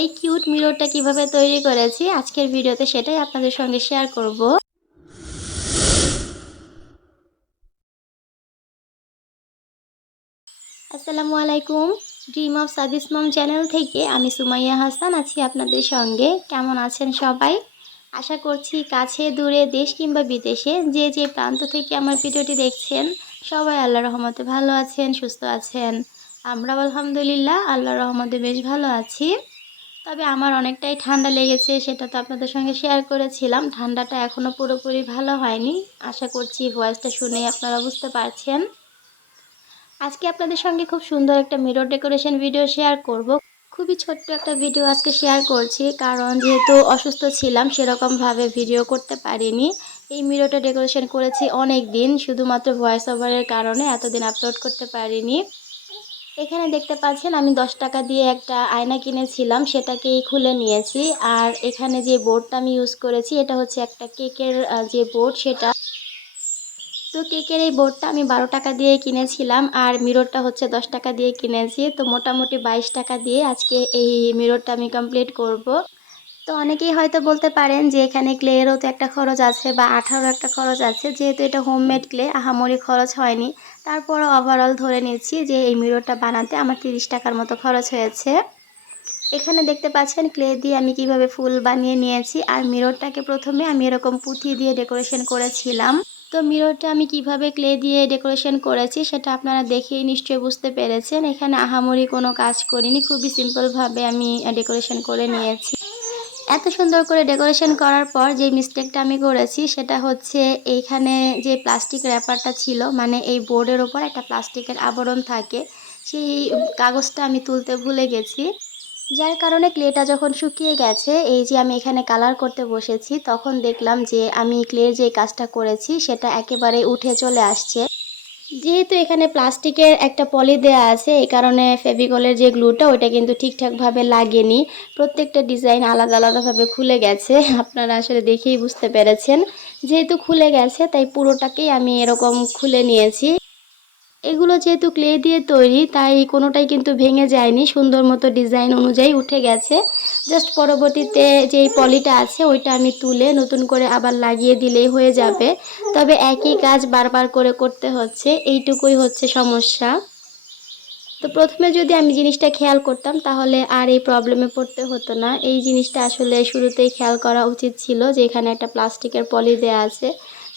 এই কিউট মিররটা কীভাবে তৈরি করেছি, আজকের ভিডিওতে সেটাই আপনাদের সঙ্গে শেয়ার করব। আসসালামু আলাইকুম dream of Sadis mom channel থেকে আমি সুমাইয়া হাসান আছি আপনাদের সঙ্গে। কেমন আছেন সবাই? আশা করছি কাছে, দূরে, দেশ কিংবা বিদেশে যে যে প্রান্ত থেকে আমার ভিডিওটি দেখছেন, সবাই আল্লাহ রহমতে ভালো আছেন, সুস্থ আছেন। আমরা আলহামদুলিল্লাহ আল্লাহ রহমতে বেশ ভালো আছি। তবে আমার অনেকটাই ঠান্ডা লেগেছে, সেটা তো আপনাদের সঙ্গে শেয়ার করেছিলাম। ঠান্ডাটা এখনও পুরোপুরি ভালো হয়নি। আশা করছি ভয়েসটা শুনেই আপনারা বুঝতে পারছেন। আজকে আপনাদের সঙ্গে খুব সুন্দর একটা মিরর ডেকোরেশন ভিডিও শেয়ার করব। খুবই ছোট্ট একটা ভিডিও আজকে শেয়ার করছি, কারণ যেহেতু অসুস্থ ছিলাম, সেরকমভাবে ভিডিও করতে পারিনি। এই মিরোটা ডেকোরেশন করেছি অনেক দিন শুধুমাত্র ভয়েস ওভারের কারণে এতদিন আপলোড করতে পারিনি। এখানে দেখতে পাচ্ছেন, আমি দশ টাকা দিয়ে একটা আয়না কিনেছিলাম, সেটাকেই খুলে নিয়েছি আর এখানে যে বোর্ডটা আমি ইউজ করেছি, এটা হচ্ছে একটা কেকের যে বোর্ড, সেটা তো কেকের এই বোর্ডটা আমি বারো টাকা দিয়ে কিনেছিলাম, আর মিররটা হচ্ছে দশ টাকা দিয়ে কিনেছি তো মোটামুটি বাইশ টাকা দিয়ে আজকে এই মিররটা আমি কমপ্লিট করব। তো অনেকেই হয়তো বলতে পারেন যে এখানে ক্লেরও তো একটা খরচ আছে বা আঠারো একটা খরচ আছে। যেহেতু এটা হোমমেড ক্লে আহামরি খরচ হয়নি। তারপরও ওভারঅল ধরে নিচ্ছি যে এই মিররটা বানাতে আমার তিরিশ টাকার মতো খরচ হয়েছে। এখানে দেখতে পাচ্ছেন ক্লে দিয়ে আমি কীভাবে ফুল বানিয়ে নিয়েছি। আর মিররটাকে প্রথমে আমি এরকম পুঁথি দিয়ে ডেকোরেশন করেছিলাম। তো মিররটা আমি কীভাবে ক্লে দিয়ে ডেকোরেশন করেছি সেটা আপনারা দেখেই নিশ্চয়ই বুঝতে পেরেছেন। এখানে আহামরি কোনো কাজ করিনি। খুবই সিম্পলভাবে আমি ডেকোরেশন করে নিয়েছি। এত সুন্দর করে ডেকোরেশন করার পর যে মিস্টেকটা আমি করেছি, সেটা হচ্ছে এইখানে যে প্লাস্টিক র্যাপারটা ছিল মানে এই বোর্ডের ওপর একটা প্লাস্টিকের আবরণ থাকে, সেই কাগজটা আমি তুলতে ভুলে গেছি। যার কারণে ক্লেটা যখন শুকিয়ে গেছে, এই যে আমি এখানে কালার করতে বসেছি, তখন দেখলাম যে আমি ক্লের যে কাজটা করেছি, সেটা একেবারে উঠে চলে আসছে। যেহেতু এখানে প্লাস্টিকের একটা পলি দেয়া আছে, এই কারণে ফেভিকলের যে গ্লুটা, ওইটা কিন্তু ঠিকঠাকভাবে লাগেনি। প্রত্যেকটা ডিজাইন আলাদা আলাদাভাবে খুলে গেছে, আপনারা আসলে দেখেই বুঝতে পেরেছেন। যেহেতু খুলে গেছে, তাই পুরোটাকেই আমি এরকম খুলে নিয়েছি। এগুলো যেহেতু ক্লে দিয়ে তৈরি, তাই কোনোটাই কিন্তু ভেঙে যায়নি। সুন্দর মতো ডিজাইন অনুযায়ী উঠে গেছে। জাস্ট পরবর্তীতে যেই পলিটা আছে, ওইটা আমি তুলে নতুন করে আবার লাগিয়ে দিলেই হয়ে যাবে। তবে একই কাজ বারবার করে করতে হচ্ছে। এইটুকুই হচ্ছে সমস্যা। তো প্রথমে যদি আমি জিনিসটা খেয়াল করতাম, তাহলে আর এই প্রবলেমে পড়তে হতো না। এই জিনিসটা আসলে শুরুতেই খেয়াল করা উচিত ছিল যে এখানে একটা প্লাস্টিকের পলি দেওয়া আছে।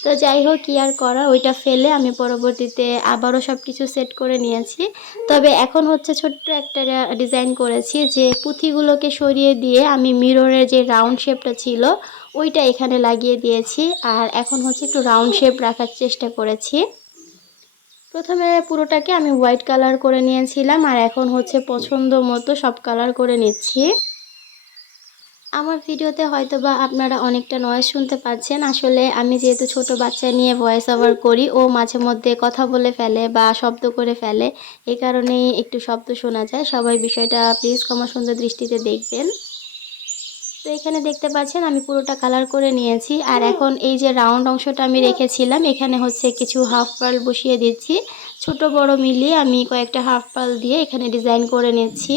তো যাই হোক, কি আর করা, ওইটা ফেলে আমি পরবর্তীতে আবারও সব কিছু সেট করে নিয়েছি। তবে এখন হচ্ছে ছোট্ট একটা ডিজাইন করেছি যে পুঁথিগুলোকে সরিয়ে দিয়ে আমি মিররের যে রাউন্ড শেপটা ছিল, ওইটা এখানে লাগিয়ে দিয়েছি। আর এখন হচ্ছে একটু রাউন্ড শেপ রাখার চেষ্টা করেছি। প্রথমে পুরোটাকে আমি হোয়াইট কালার করে নিয়েছিলাম, আর এখন হচ্ছে পছন্দ মতো সব কালার করে নিচ্ছি। আমার ভিডিওতে হয়তো বা আপনারা অনেকটা নয়েজ শুনতে পাচ্ছেন। আসলে আমি যেহেতু ছোট বাচ্চা নিয়ে ভয়েস ওভার করি ও মাঝে মধ্যে কথা বলে ফেলে বা শব্দ করে ফেলে এই কারণেই একটু শব্দ শোনা যায়। সবাই বিষয়টা প্লিজ ক্ষমা সুন্দর দৃষ্টিতে দেখবেন। তো এখানে দেখতে পাচ্ছেন আমি পুরোটা কালার করে নিয়েছি। আর এখন এই যে রাউন্ড অংশটা আমি রেখেছিলাম এখানে হচ্ছে কিছু হাফ পার্ল বসিয়ে দিচ্ছি। ছোট বড় মিলিয়ে আমি কয়েকটা হাফ পার্ল দিয়ে এখানে ডিজাইন করে নিচ্ছি।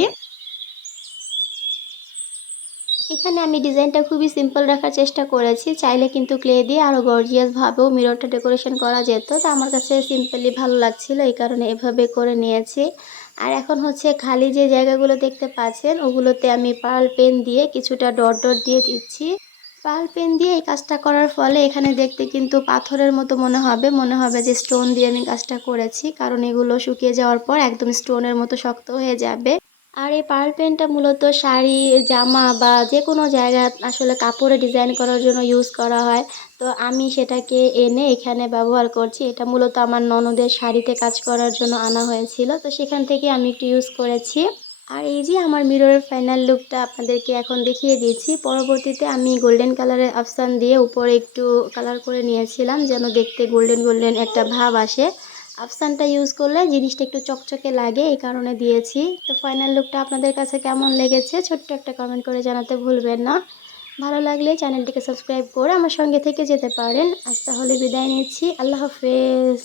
এখানে আমি ডিজাইনটা খুবই সিম্পল রাখার চেষ্টা করেছি। চাইলে কিন্তু ক্লে দিয়ে আরও গর্জিয়াসভাবেও মিররটা ডেকোরেশন করা যেত। তা আমার কাছে সিম্পলি ভালো লাগছিল, এই কারণে এভাবে করে নিয়েছি। আর এখন হচ্ছে খালি যে জায়গাগুলো দেখতে পাচ্ছেন, ওগুলোতে আমি পার্ল পেন দিয়ে কিছুটা ডট ডট দিয়ে দিচ্ছি। পার্ল পেন দিয়ে এই কাজটা করার ফলে এখানে দেখতে কিন্তু পাথরের মতো মনে হবে। মনে হবে যে স্টোন দিয়ে আমি কাজটা করেছি, কারণ এগুলো শুকিয়ে যাওয়ার পর একদম স্টোনের মতো শক্ত হয়ে যাবে। আর এই পার্ল পেনটা মূলত শাড়ি, জামা বা যে কোনো জায়গায় আসলে কাপড়ে ডিজাইন করার জন্য ইউজ করা হয়। তো আমি সেটাকে এনে এখানে ব্যবহার করছি। এটা মূলত আমার ননদের শাড়িতে কাজ করার জন্য আনা হয়েছিল। তো সেখান থেকে আমি একটু ইউজ করেছি। আর এই যে আমার মিররের ফাইনাল লুকটা আপনাদেরকে এখন দেখিয়ে দিয়েছি পরবর্তীতে আমি গোল্ডেন কালারের অপশান দিয়ে উপরে একটু কালার করে নিয়েছিলাম, যেন দেখতে গোল্ডেন গোল্ডেন একটা ভাব আসে। আফসানটা ইউজ করলে জিনিসটা একটু চকচকে লাগে, এই কারণে দিয়েছি। তো ফাইনাল লুকটা আপনাদের কাছে কেমন লেগেছে, ছোট্ট একটা কমেন্ট করে জানাতে ভুলবেন না। ভালো লাগলে চ্যানেলটিকে সাবস্ক্রাইব করে আমার সঙ্গে থেকে যেতে পারেন। আজ তাহলে বিদায় নিচ্ছি, আল্লাহ হাফেজ।